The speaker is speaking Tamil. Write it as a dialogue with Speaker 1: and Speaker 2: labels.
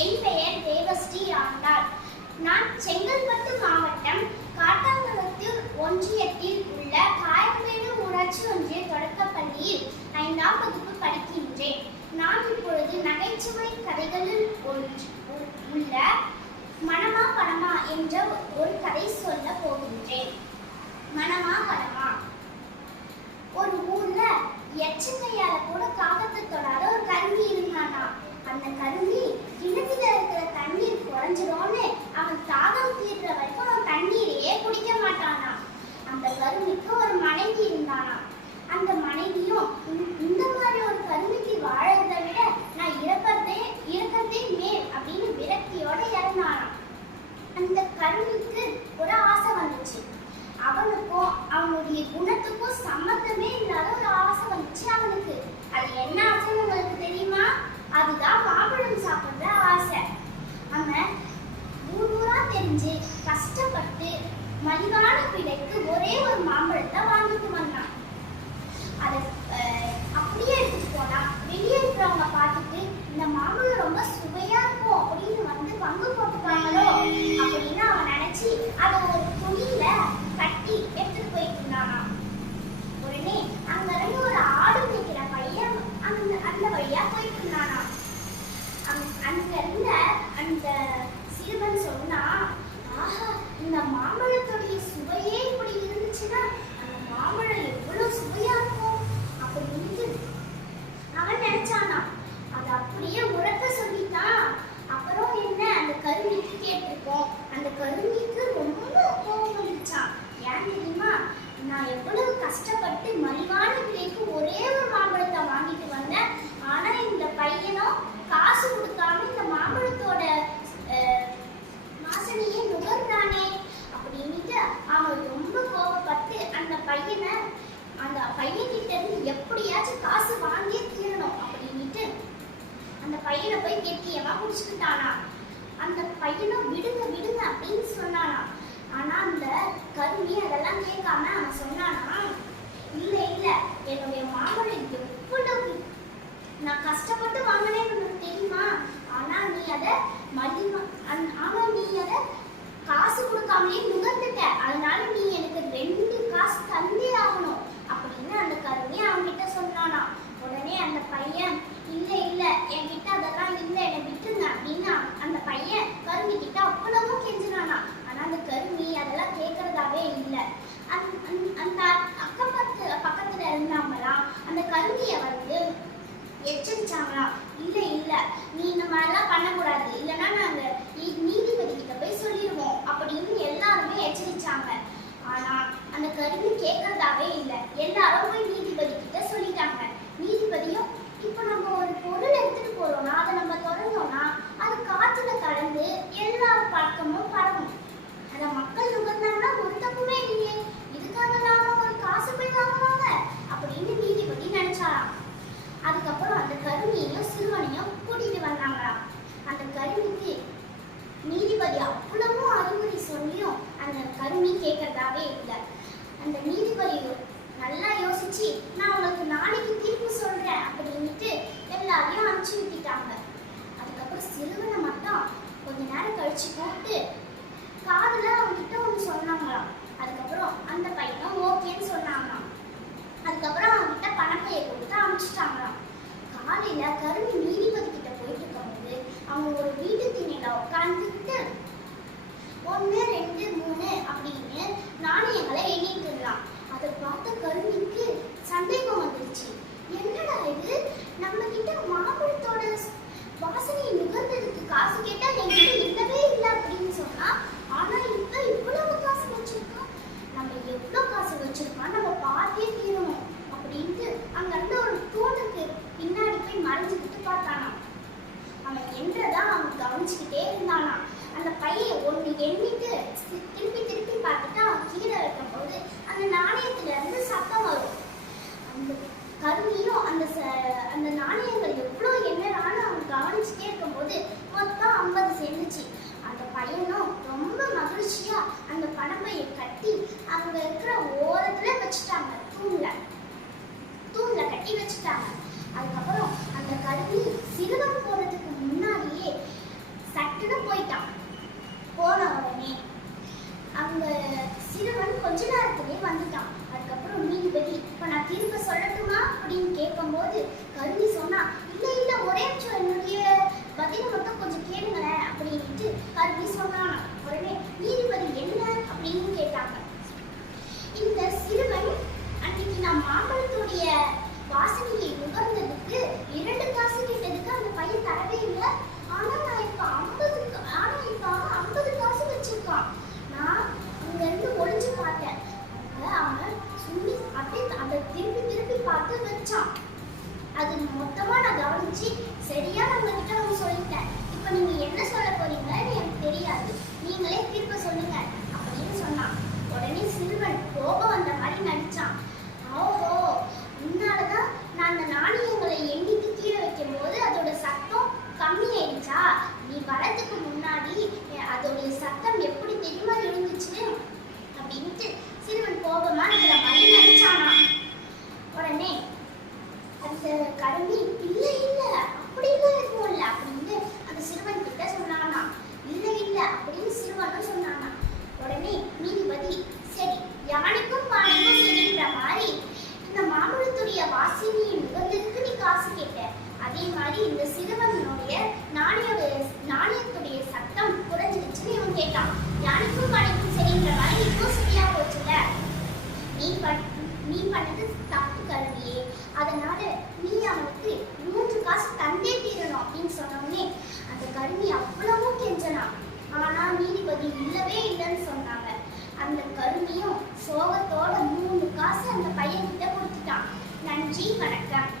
Speaker 1: என் பெயர் தேவஸ்ரீ ஆண்டாள். நான் செங்கல்பட்டு மாவட்டம் காட்டாங்குளத்தூர் ஒன்றியத்தில் உள்ள காயமேடு ஊராட்சி ஒன்றிய தொடக்கப்பள்ளியில் ஐந்தாம் வகுப்பு படிக்கின்றேன். நான் இப்பொழுது நகைச்சுவை கதைகளில் ஒன்று உள்ள மனமா பணமா என்ற ஒரு கதை சொல்ல போகின்றேன். மனமா பணமா. அந்த ஒரு மனைவி இருந்தானா? அந்த மனைவியும் "இந்த- மாதிரி ஒரு கருவிக்கு வாழறதை விட நான் இறப்பதே இறக்கத்தே மேல் அப்படின்னு விரக்தியோட இறந்தானா அந்த கருவிக்கு ஒரு ஆசை வந்துச்சு. அவனுக்கும் அவனுடைய குணத்துக்கும் சம்மந்தமே இல்லாத ஒரு ஆசை வந்துச்சு அவனுக்கு. அது என்ன ஆசைன்னு உங்களுக்கு தெரியுமா? அதுதான் மாம்பழம் சாப்பிடுற ஆசை. அவன் ஊர் ஊரா தெரிஞ்சு கஷ்டப்பட்டு மலிவான பிழை ஒரே ஒரு மாம்பழத்தை வாங்கிட்டு வந்தான். அதை அப்படியே எடுத்துட்டு போனா வெளியே இருக்கிறவங்க பார்த்துட்டு இந்த மாம்பழம் ரொம்ப சுவையா இருக்கும் அப்படின்னு வந்து பங்கு போட்டுப்பாங்களோ அப்படின்னு அவன் நினைச்சு அதை ஒரு துணியில கட்டி எடுத்துட்டு போயிட்டு இருந்தானா உடனே அங்க இருந்து ஒரு ஆடு மேய்க்கிற பையன் அந்த அந்த வழியா போயிட்டு இருந்தானா அங்க- இருந்த அந்த சிறுவன் சொன்னா ஆஹா இந்த மாம்பழத்துடைய சுவையே இருந்துச்சுன்னா அந்த மாம்பழம் எவ்வளவு சுவையா இருக்கும் அப்படின்னு அவன் நினைச்சானா அது அப்படியே உறக்க சொல்லிட்டான் அப்புறம் என்ன அந்த கருவிக்கு கேட்டிருக்கோம் அந்த கருவிக்கு ரொம்ப கோபம் வந்துச்சான் ஏன் தெரியுமா நான் எவ்வளவு கஷ்டப்பட்டு மலிவான விலைக்கு ஒரே ஒரு மாம்பழத்தை வாங்கிட்டு வந்தேன் ஆனா இந்த பையனும் காசு கொடுக்காம இந்த மாம்பழத்தோட அஹ், வாசனையே நுகர்றானே அப்படின்னுட்டு அவன் ரொம்ப கோவப்பட்டு அந்த பையனை அந்த பையன்கிட்ட இருந்து எப்படியாச்சும் காசு வாங்கியே தீரணும் அப்படின்னுட்டு அந்த பையனை போய் கெட்டியமா குடிச்சுக்கிட்டானா அந்த பையனும் விடுங்க விடுங்க அப்படின்னு சொன்னானா. ஆனா அந்த கருமி அதெல்லாம் கேட்காம அவன் சொன்னானா இல்ல இல்ல என்னுடைய மாமழம் எவ்வளவு நான் கஷ்டப்பட்டு வாங்கினேன்னு உனக்கு தெரியுமா ஆனா நீ அதை மலிவா அந்- ஆனா நீ அதை காசு கொடுக்காமலே நுகர்ந்துட்ட அதனால நீ எனக்கு ரெண்டு காசு தந்தே ஆகணும் அப்படின்னு அந்த கருணி அவன்கிட்ட சொன்னானா உடனே அந்த பையன் இல்ல இல்ல என்கிட்ட அதெல்லாம் இல்ல என்னை விட்டுருங்க அப்படின்னு அந்த பையன் கருணி கிட்ட அவ்வளவும் கெஞ்சினானா ஆனா அந்த கருணி அதெல்லாம் கேட்கறதாவே இல்ல அந்த- அந்த- அந்த அக்கம் பக்கத்து பக்கத்துல இருந்தாங்களாம் அந்த கருணிய வந்து எச்சரிச்சாங்களாம் இல்ல இல்ல நீ இந்த மாதிரிலாம் பண்ணக்கூடாது இல்லைன்னா நாங்க நீ- நீதிபதி கிட்ட போய் சொல்லிடுவோம் அப்படின்னு எல்லாருமே எச்சரிச்சாங்க ஆனா அந்த கருவி கேட்கறதாவே இல்ல எல்லாரும் போய் நீதிபதி கிட்ட சொல்லிட்டாங்க நீதிபதியும் இப்போ நம்ம ஒரு பொருள் எடுத்துட்டு போறோம்னா அதை நம்ம திறந்தோம்னா அது காத்துல கலந்து எல்லா பக்கமும் பரவும் அத மக்கள் நுகர்ந்தாங்கன்னா ஒரு தப்புமே இல்லையே இதுக்காக நாம ஒரு காசு போய் வாங்குவாங்க அப்படின்னு நீதிபதி நினைச்சாராம் அதுக்கப்புறம் அந்த கருவியையும் சிறுவனையும் கூட்டிட்டு வந்தாங்களாம் அந்த கருவிக்கு நீதிபதி அவ்வளவும் அறிவுரை சொல்லியும் அந்த கருமி கேட்கறதாவே இல்லை. அந்த நீதி நல்லா யோசிச்சு நான் உங்களுக்கு நாளைக்கு தீர்ப்பு சொல்றேன் அப்படின்னுட்டு எல்லாரையும் அனுப்பிச்சு விட்டுட்டாங்க அதுக்கப்புறம் சிறுவனை மட்டும் கொஞ்ச நேரம் கழிச்சு கூப்பிட்டு காதுல அவன்கிட்ட ஒன்று சொன்னாங்களாம் அதுக்கப்புறம் அந்த பையனும் ஓகேன்னு சொன்னாங்களாம் அதுக்கப்புறம் அவன்கிட்ட பணப்பையை கொடுத்து அனுப்பிச்சிட்டாங்களாம் காலையில கருணி நீதிபதி கிட்ட போயிட்டு இருக்கும்போது அவங்க ஒரு வீட்டு திண்ணையில உட்காந்துக்கிட்டு ஒன்று ரெண்டு மூணு அப்படின்னு நாணயங்களை எண்ணிட்டு இருந்தான் அதை பார்த்த கருணிக்கு சந்தேகம் வந்துருச்சு என்னடா இது நம்ம கிட்ட மாம்பழத்தோட வாசனையை நுகர்ந்ததுக்கு காசு கேட்டா என்கிட்ட இல்லவே இல்லை அப்படின்னு சொன்னா ஆனா இப்ப இவ்வளவு காசு வச்சிருக்கோம் நம்ம எவ்வளவு காசு வச்சிருக்கோம் நம்ம பார்த்தே தீரணும் அப்படின்ட்டு அங்க இருந்த ஒரு தூணுக்கு பின்னாடி போய் மறைஞ்சுக்கிட்டு பார்த்தானாம் அவன் என்றதான் அவன் கவனிச்சுக்கிட்டே இருந்தானா அந்த பையன் ஒண்ணு எண்ணிட்டு திருப்பி திருப்பி பார்த்துட்டு அவன் கீழே வைக்கும்போது அந்த நாணயத்துல இருந்து சத்தம் வரும். அந்த கருவியும் அந்த ச- அந்த நாணயங்கள் எவ்வளோ என்னடான்னு அவன் கவனிச்சுட்டே இருக்கும்போது மொத்தம் ஐம்பது சேர்ந்துச்சு அந்த பையனும் ரொம்ப மகிழ்ச்சியா அந்த பணப்பையை கட்டி அங்க இருக்கிற ஓரத்துல வச்சுட்டாங்க. தூண்ல. தூண்ல கட்டி வச்சுட்டாங்க. அதுக்கப்புறம் నుంచి சரியான நீதிபதி இல்லவே இல்லைன்னு சொன்னாங்க. அந்த கருமையும் சோகத்தோட மூணு காசு அந்த பையன்கிட்ட கொடுத்துட்டான். நன்றி வணக்கம்.